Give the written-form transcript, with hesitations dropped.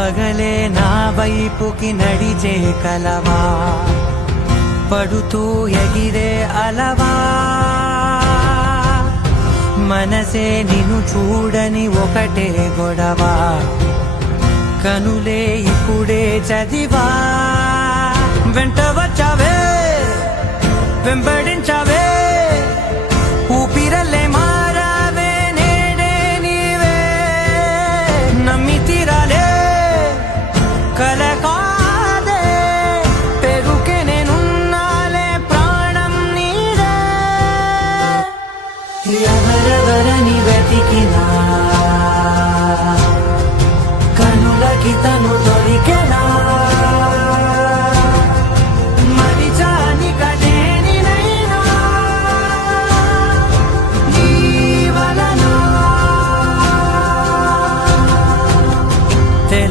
పగలే నా వైపుకి నడిచే కలవా, పడుతూ ఎగిరే అలవా, మనసే నిన్ను చూడని ఒకటే గొడవ, కనులే ఇప్పుడే చదివా. వెంట వచ్చావే, వెంబడించావే, ఊపిరల్లే మారావే, నేడే నీవే. నమ్మి తీరాలే, కల కాదే, పెరుకే నేనున్నాలే, ప్రాణం నీదే. ఎవరెవరని వెతికినా కనులకి తను